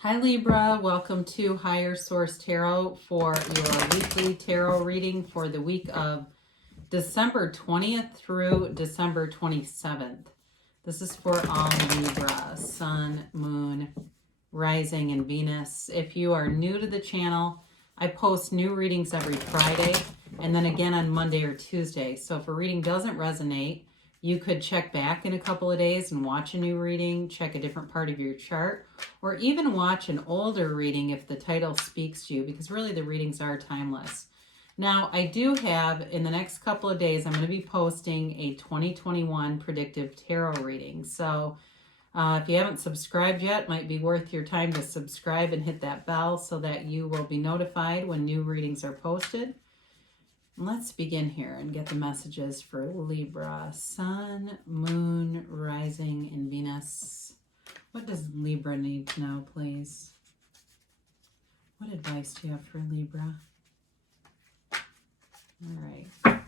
Hi Libra, welcome to Higher Source Tarot for your weekly tarot reading for the week of December 20th through December 27th. This is for all Libra, Sun, Moon, Rising, and Venus. If you are new to the channel, I post new readings every Friday and then again on Monday or Tuesday. So if a reading doesn't resonate, you could check back in a couple of days and watch a new reading, check a different part of your chart, or even watch an older reading if the title speaks to you, because really the readings are timeless. Now, I do have, in the next couple of days, I'm going to be posting a 2021 predictive tarot reading. So if you haven't subscribed yet, it might be worth your time to subscribe and hit that bell so that you will be notified when new readings are posted. Let's begin here and get the messages for Libra, Sun, Moon, Rising, and Venus. What does Libra need to know, please? What advice do you have for Libra? All right.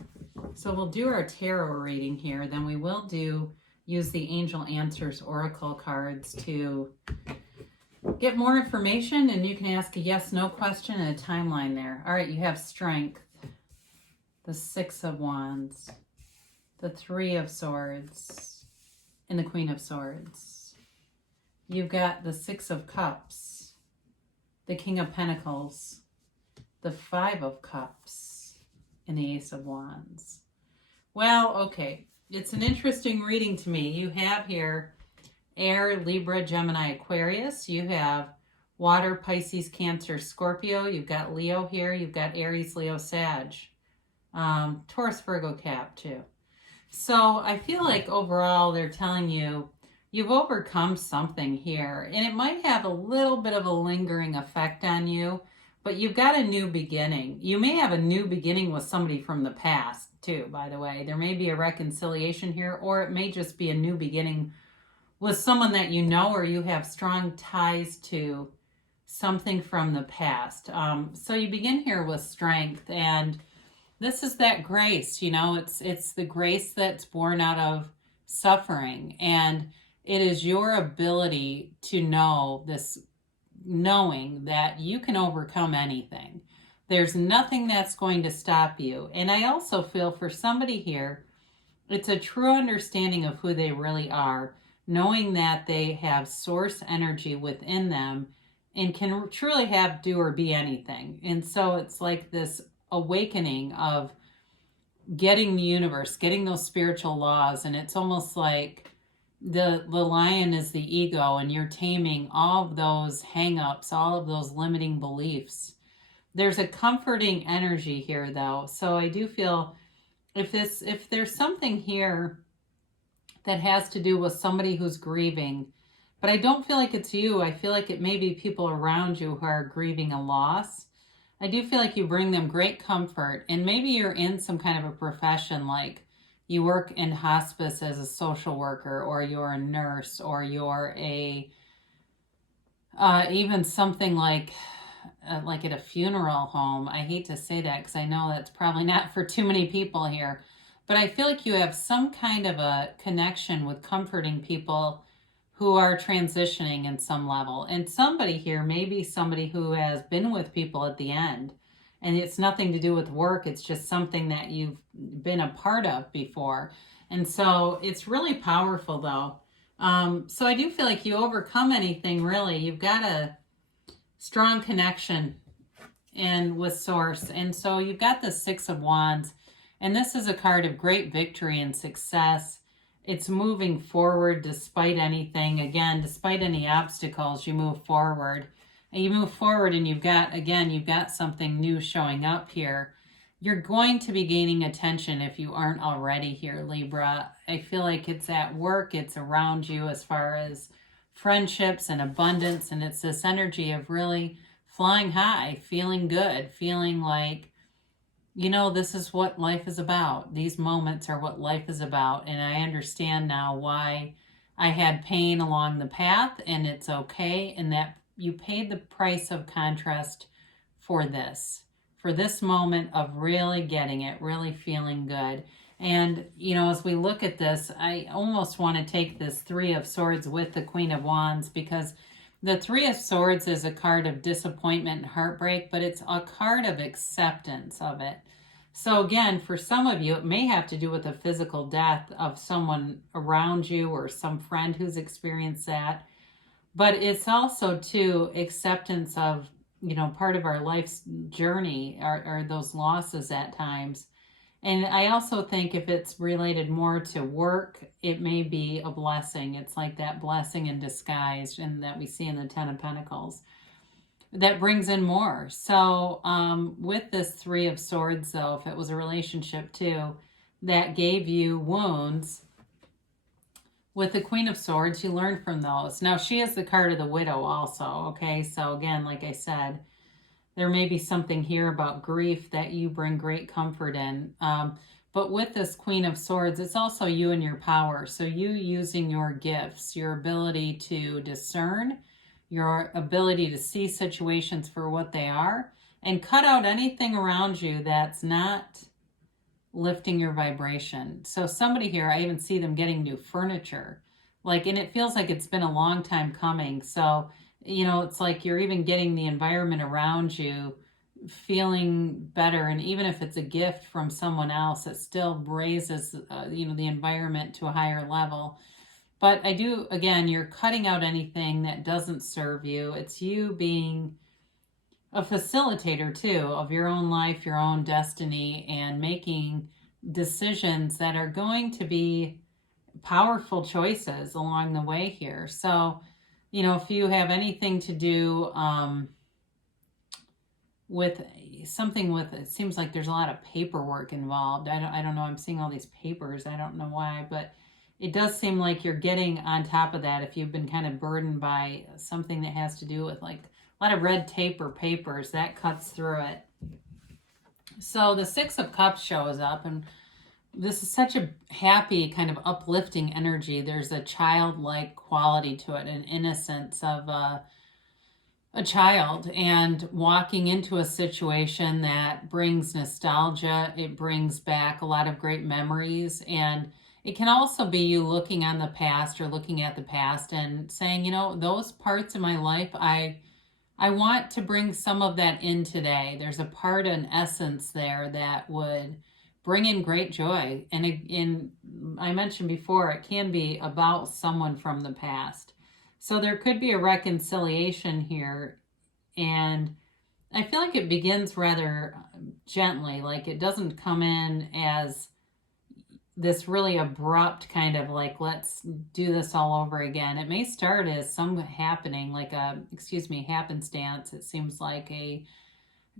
So we'll do our tarot reading here. Then we will use the Angel Answers Oracle cards to get more information, and you can ask a yes/no question and a timeline there. All right, you have Strength, the Six of Wands, the Three of Swords, and the Queen of Swords. You've got the Six of Cups, the King of Pentacles, the Five of Cups, and the Ace of Wands. Well, okay, it's an interesting reading to me. You have here Air, Libra, Gemini, Aquarius. You have Water, Pisces, Cancer, Scorpio. You've got Leo here. You've got Aries, Leo, Sag. Taurus, Virgo, Cap too. So I feel like overall they're telling you you've overcome something here, and it might have a little bit of a lingering effect on you, but you've got a new beginning. You may have a new beginning with somebody from the past too, by the way. There may be a reconciliation here, or it may just be a new beginning with someone that you know, or you have strong ties to something from the past. So you begin here with Strength, and this is that grace, you know, it's the grace that's born out of suffering. And it is your ability to know this, knowing that you can overcome anything. There's nothing that's going to stop you. And I also feel for somebody here, it's a true understanding of who they really are, knowing that they have source energy within them and can truly have, do, or be anything. And so it's like this awakening of getting the universe, getting those spiritual laws, and it's almost like the lion is the ego, and you're taming all of those hang-ups, all of those limiting beliefs. There's a comforting energy here though, so I do feel if there's something here that has to do with somebody who's grieving, but I don't feel like it's you. I feel like it may be people around you who are grieving a loss. I do feel like you bring them great comfort, and maybe you're in some kind of a profession, like you work in hospice as a social worker, or you're a nurse, or you're a, even something like at a funeral home. I hate to say that because I know that's probably not for too many people here, but I feel like you have some kind of a connection with comforting people who are transitioning in some level. And somebody here may be somebody who has been with people at the end, and it's nothing to do with work. It's just something that you've been a part of before. And so it's really powerful though. So I do feel like you overcome anything really. You've got a strong connection with source. And so you've got the Six of Wands, and this is a card of great victory and success. It's moving forward despite anything. Again, despite any obstacles, you move forward. And you move forward, and you've got something new showing up here. You're going to be gaining attention if you aren't already here, Libra. I feel like it's at work, it's around you as far as friendships and abundance, and it's this energy of really flying high, feeling good, feeling like, you know, this is what life is about. These moments are what life is about. And I understand now why I had pain along the path, and it's okay. And that you paid the price of contrast for this moment of really getting it, really feeling good. And, you know, as we look at this, I almost want to take this Three of Swords with the Queen of Wands, because The Three of Swords is a card of disappointment and heartbreak, but it's a card of acceptance of it. So again, for some of you, it may have to do with a physical death of someone around you or some friend who's experienced that. But it's also, too, acceptance of, part of our life's journey are those losses at times. And I also think if it's related more to work, it may be a blessing. It's like that blessing in disguise, and that we see in the Ten of Pentacles, that brings in more. So with this Three of Swords, though, if it was a relationship too that gave you wounds, with the Queen of Swords, you learn from those. Now, she is the card of the widow also, okay? So again, like I said, there may be something here about grief that you bring great comfort in. But with this Queen of Swords, it's also you and your power. So you using your gifts, your ability to discern, your ability to see situations for what they are, and cut out anything around you that's not lifting your vibration. So somebody here, I even see them getting new furniture. And it feels like it's been a long time coming. So it's like you're even getting the environment around you feeling better. And even if it's a gift from someone else, it still raises, the environment to a higher level. But I do, again, you're cutting out anything that doesn't serve you. It's you being a facilitator, too, of your own life, your own destiny, and making decisions that are going to be powerful choices along the way here. So, if you have anything to do with something with, it seems like there's a lot of paperwork involved. I don't know. I'm seeing all these papers. I don't know why, but it does seem like you're getting on top of that if you've been kind of burdened by something that has to do with like a lot of red tape or papers. That cuts through it. So the Six of Cups shows up, and this is such a happy, kind of uplifting energy. There's a childlike quality to it, an innocence of a child, and walking into a situation that brings nostalgia. It brings back a lot of great memories, and it can also be you looking on the past or looking at the past and saying, those parts of my life, I want to bring some of that in today. There's a part, an essence there that would bring in great joy. And I mentioned before, it can be about someone from the past. So there could be a reconciliation here. And I feel like it begins rather gently. Like it doesn't come in as this really abrupt kind of like, let's do this all over again. It may start as some happening, like happenstance. It seems like a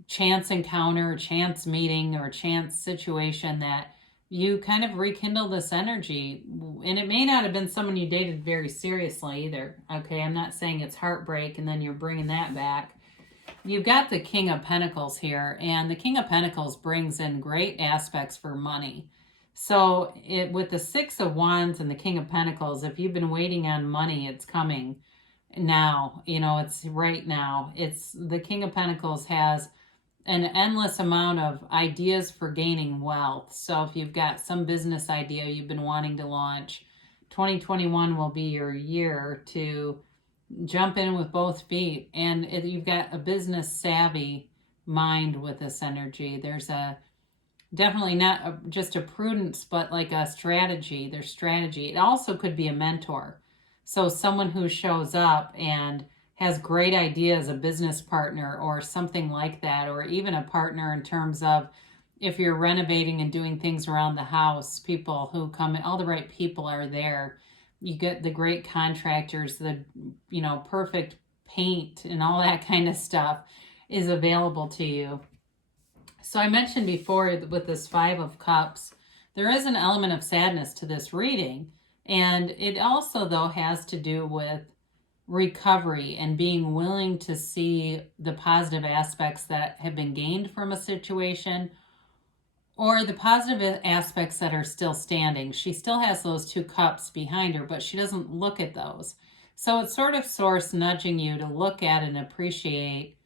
chance encounter, chance meeting, or chance situation that you kind of rekindle this energy. And it may not have been someone you dated very seriously either. Okay, I'm not saying it's heartbreak and then you're bringing that back. You've got the King of Pentacles here, and the King of Pentacles brings in great aspects for money. So with the Six of Wands and the King of Pentacles, if you've been waiting on money, it's coming now. It's right now. It's the King of Pentacles has an endless amount of ideas for gaining wealth. So if you've got some business idea you've been wanting to launch, 2021 will be your year to jump in with both feet. And you've got a business savvy mind with this energy. There's definitely not just a prudence, but like a strategy. There's strategy. It also could be a mentor. So someone who shows up and has great ideas, a business partner or something like that, or even a partner in terms of if you're renovating and doing things around the house, people who come in, all the right people are there. You get the great contractors, the perfect paint and all that kind of stuff is available to you. So I mentioned before with this Five of Cups, there is an element of sadness to this reading. And it also, though, has to do with recovery and being willing to see the positive aspects that have been gained from a situation, or the positive aspects that are still standing. She still has those two cups behind her, but she doesn't look at those. So it's sort of Source nudging you to look at and appreciate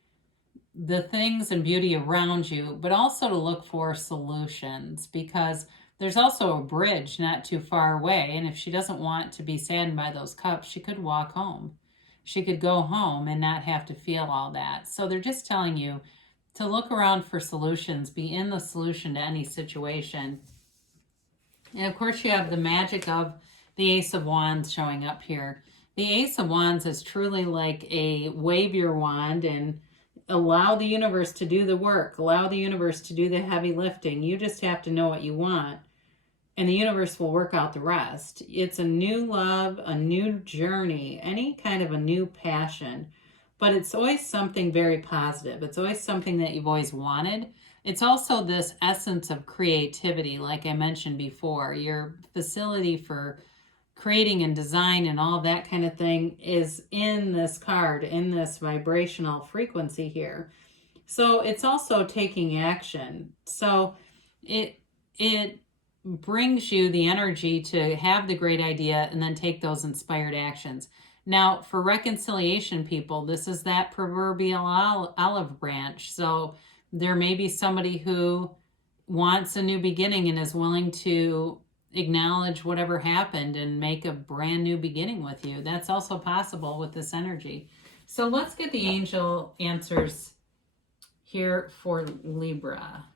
the things and beauty around you, but also to look for solutions, because there's also a bridge not too far away. And if she doesn't want to be saddened by those cups, she could walk home. she could go home and not have to feel all that. So they're just telling you to look around for solutions, be in the solution to any situation. And of course you have the magic of the Ace of Wands showing up here. The Ace of Wands is truly like a wave your wand and allow the universe to do the work. Allow the universe to do the heavy lifting. You just have to know what you want, and the universe will work out the rest. It's a new love, a new journey, any kind of a new passion. But it's always something very positive. It's always something that you've always wanted. It's also this essence of creativity, like I mentioned before. Your facility for creating and design and all that kind of thing is in this card, in this vibrational frequency here. So it's also taking action. So it brings you the energy to have the great idea and then take those inspired actions. Now, for reconciliation people, this is that proverbial olive branch. So there may be somebody who wants a new beginning and is willing to acknowledge whatever happened and make a brand new beginning with you. That's also possible with this energy. So let's get the angel answers here for Libra.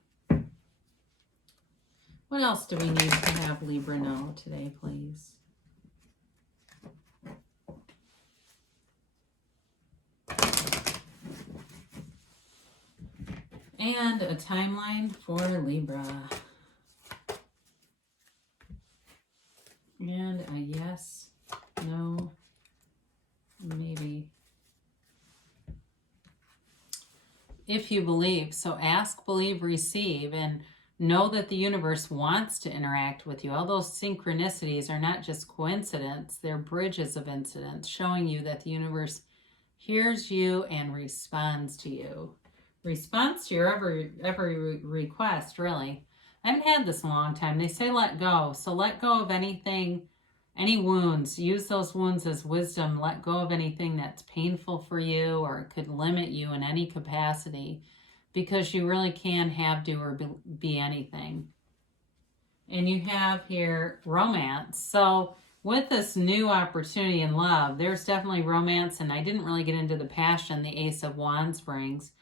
What else do we need to have Libra know today, please? And a timeline for Libra. And a yes, no, maybe. If you believe. So ask, believe, receive, and know that the universe wants to interact with you. All those synchronicities are not just coincidence. They're bridges of incidents showing you that the universe hears you and responds to you. Response to your every request, really. I haven't had this in a long time. They say let go. So let go of anything, any wounds. Use those wounds as wisdom. Let go of anything that's painful for you or could limit you in any capacity, because you really can have, do, or be anything. And you have here romance. So with this new opportunity in love, there's definitely romance, and I didn't really get into the passion the Ace of Wands brings.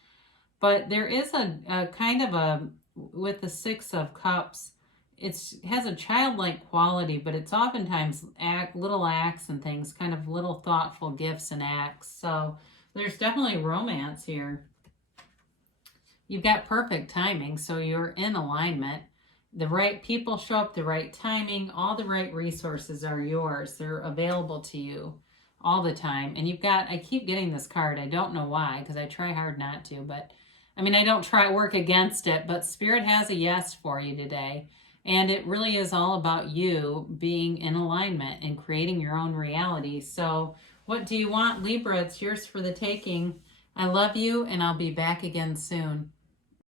But there is a kind of a, with the Six of Cups, it has a childlike quality, but it's oftentimes little acts and things, kind of little thoughtful gifts and acts. So there's definitely romance here. You've got perfect timing, so you're in alignment. The right people show up, the right timing, all the right resources are yours. They're available to you all the time. And you've got, I keep getting this card. I don't know why, because I try hard not to, but I mean, I don't try work against it, but Spirit has a yes for you today. And it really is all about you being in alignment and creating your own reality. So what do you want, Libra? It's yours for the taking. I love you, and I'll be back again soon.